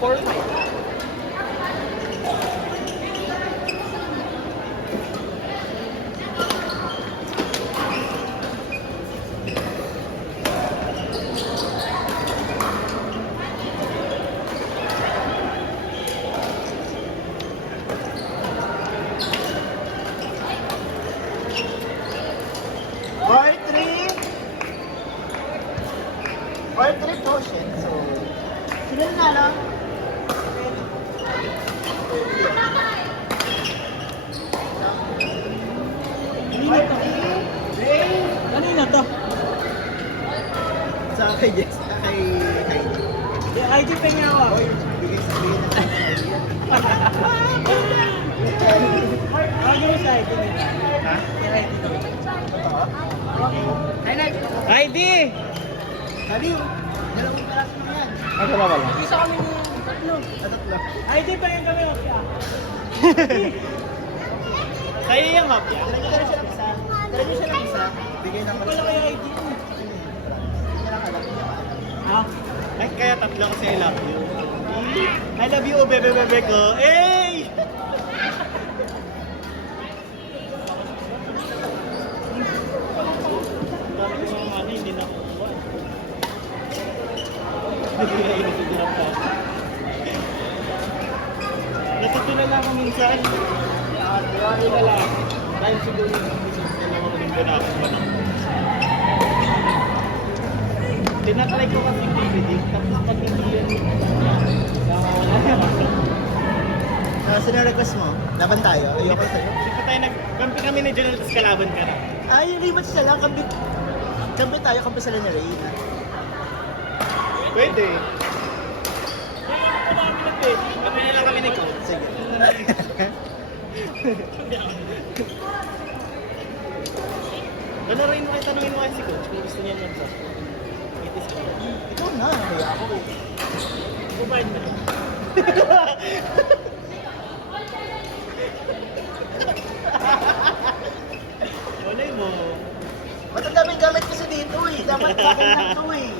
4-5. Or 3 potion. So, sila na lang. Kanina to? Sa kay Jess, kay Heidi. ID pa niya ako. Oy, bigay na Ano yung sa ID nila? Ha? Totoo? ID! Sabi, dalawang peraso na yan. Ano ba wala? Isa kami ng tatlo. Tatlo. ID pa yung kami. Kaya yung mapya. Dala niyo siya ng isa. Dala niyo siya ng isa. Bigay na Wala kayo ID. Hindi na lang alam. Hindi na alam. Ha? Ay, kaya tatlo kasi I love you. I love you, bebe ko. Hey! Dami ko yung ano, hindi nakukuha. Hindi na inusuduhan pa. Natutulala ako minsan. Diwali na lang. Dahil siguro yung dalawang linggo na ako pa lang. Tinatry ko kasi i-predict, tapos pag hindi yan, nakawala na. Sino request mo? Laban tayo? Ayoko sa'yo. Sige tayo kampi kami ni Jonel, tapos kalaban ka na. Ay, yung rematch na lang. Kampi tayo, kampi sila ni Reyna. Pwede. Kami na lang kami ni Coach. Sige. Tanungin mo kayo si Coach kung gusto niya yan sa itis ko. Ikaw na, kaya ako eh. Kumain na. Wala mo. Ba't ang daming gamit kasi dito eh? Dapat akin lang to eh.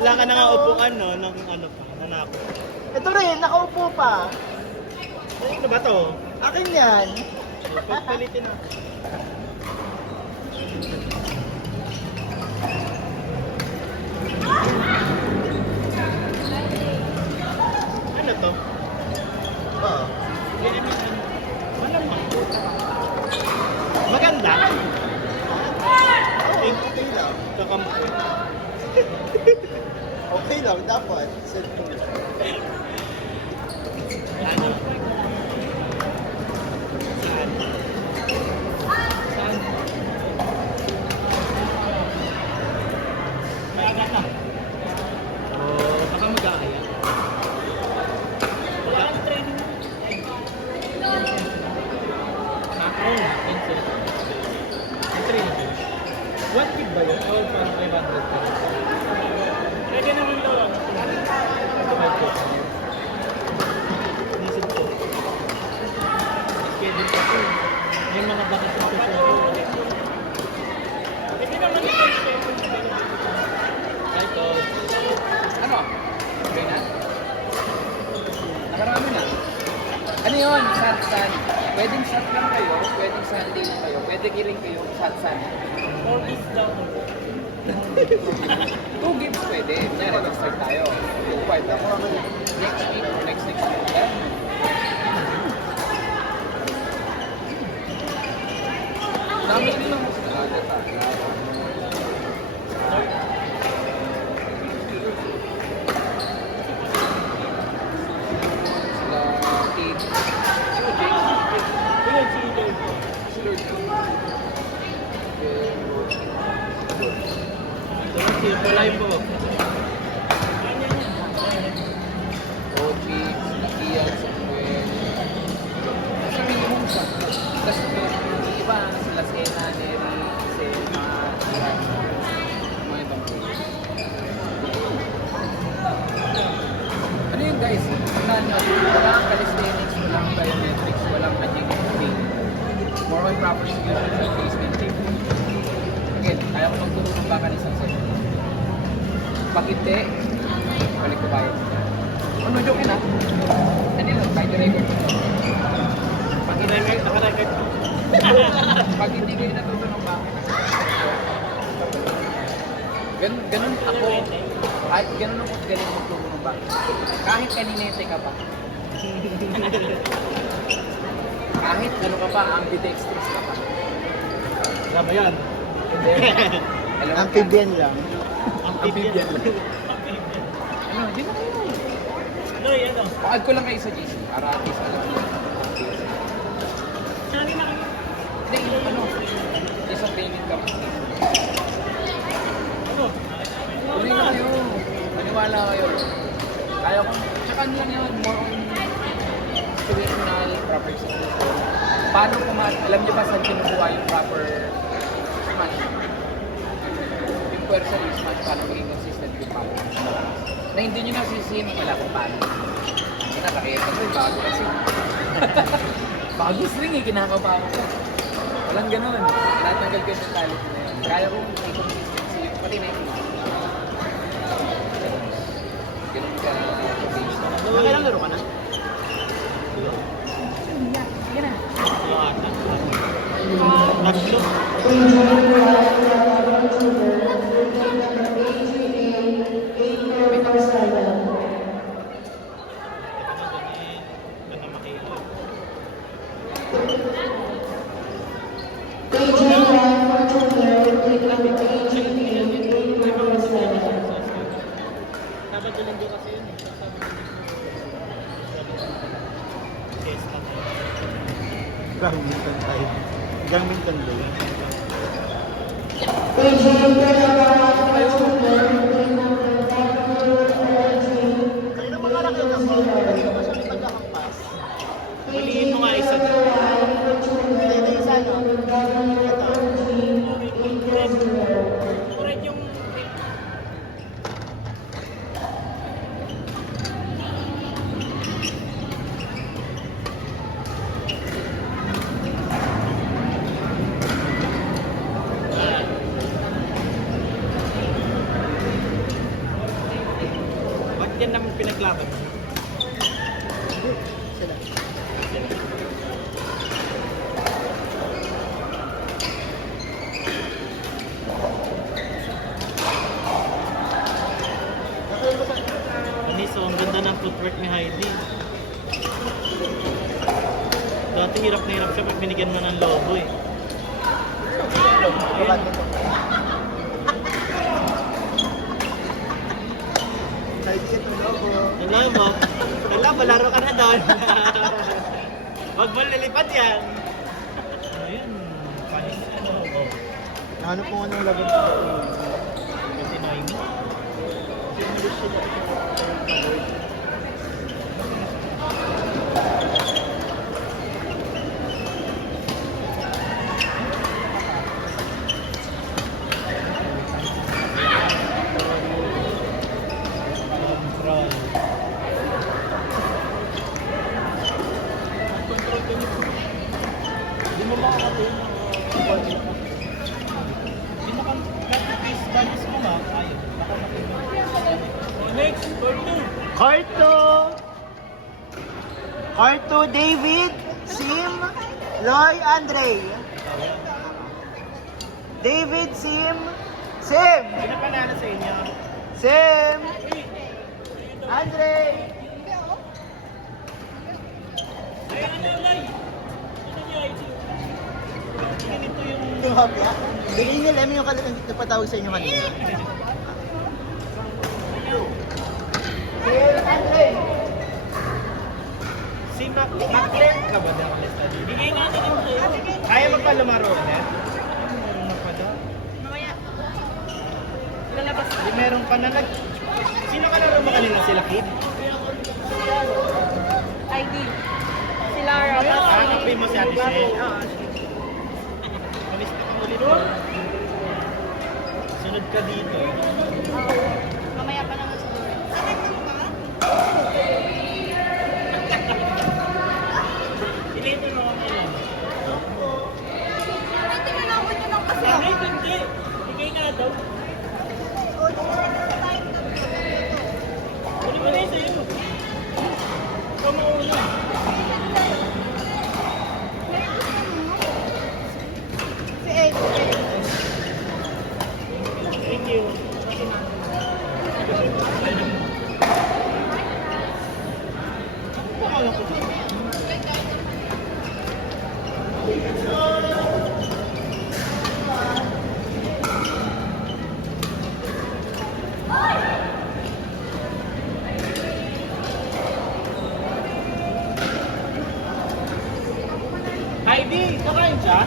Wala ka na nga upuan, no? Nung ano pa, nanako. Ito rin, nakaupo pa. Ano ba to? Akin yan. Pagpalitin na. Ano to? Oo. Malamang. Maganda. Oo, okay lang. Kakampo. Okay lang, dapat. Ano? Saan? Saan? Maaga na. Oo, baka mag-aaya. Wala ang training. Oo, cancel. Ang training. 1 gig ba yun? O parang 500 pa? Pwede naman daw. Nisip ko. Schedule ko. May mga bakit yung tuturo. Pwede naman ito yung schedule. Ay, Coach. Ano? Okay na? Nakarami na. Ano yun? Satsan. Pwedeng sat lang kayo, pwedeng Sunday lang kayo, pwede giling kayo satsan. 4 weeks daw. 2 gigs pwede. Kunyari, nag-start tayo. 2-5 lang. Next week or next week. Yeah? Dami din lang mas nalaga sa sila Kate. Sino Jake? Ayun, si Lord. Si Lord. Si Palay po. Ochi, sila Ian, Samuel. Kasi minimum siya. Kasi yung iba, sila Sena, Neri, Sena, Ian, mga ibang players. Ano yun guys? Walang calisthenics, walang biometrics, walang agility. More on proper execution and placement tape. Again, kaya ko magturo ng baka ng isang set. Pag hindi, balik ko bayad. No joke yun ah. Ano yun? Kahit record ko. Naka-record. Pag hindi kayo natuto ng bakit. Ganun ako. Kahit ganun ako galing magturo ng bakit. Kahit kaninete ka pa. Kahit ano ka pa, ambidextrous ka pa. Alam mo yan. Hindi. Alam mo Amphibian lang. Amphibian. Ano, hindi na kayo. Loy, ano? Pakad ko lang kayo sa GC. Para at least alam mo. Sari na kayo. Hindi, ano. Isang training ka. Ano? Tuloy na kayo. Maniwala kayo. Kaya ko. Tsaka ano lang yun. More on situational proper situation. Paano kumain? Alam niyo ba saan kinukuha yung proper smash? Yung pwersa yung smash, paano maging consistent yung power? Na hindi niyo nasisihin, wala kung paano. Nakakaya kasi, bago kasi. Bago swing eh, kinakabawa ko. Walang ganun. Natanggal ko yung talent na yun. Kaya ko may consistency, pati na yung ganun ka. Nakailang laro ka na? Sige na. Tatlo. Dapat doon lang kasi yun eh. Gamitan tayo. Gamitan doon. Kanina mga nakita mo, hindi ka ba siya nagkakampas? Huliin mo nga isa doon. Hindi na isa, no? Ito. Correct yung... Ba't yan naman pinaglaban mo? Sila. Anis, ang ganda ng footwork ni Heidi. Dati hirap na hirap siya pag binigyan mo ng lobo eh. Kapag ito. Kahit ito, logo. Wala mo. Wala, malaro ka na doon. Wag mo lilipad yan. Ayun, panis ano. Oh, Ano po anong laban ko? kasi noy mo. Control. Hindi mo makakatin. Hindi mo practice balance mo ba? Ayun. Next, court 2. Court 2, David, Sim, Loy, Andre. David, Sim, Sim, Sino panalo sa inyo? Sim, Andre. Ayun, ano, Loy? Ito niyo, IT. Ganito yung... Tumapya. Bigay niyo Lem yung nagpatawag sa inyo kanina. Sim, Andre. Si Maclet ka ba daw ulit? Bigay natin yung sa'yo. Kaya magpalumaro ulit? Mamaya. Lalabas. Di meron pa na nag... Sino ka na mo kanina? Sila Kid? ID. Si Lara. Kape mo si Ate Shell? Malis ka ulit mo. Sunod ka dito. Mamaya pa naman siguro. Silito na ako ngayon. Parang tinanawin niyo lang kasi. Ay, hindi. Bigay nga daw. Kunin mo na yun sa'yo. Heidi, kakain siya?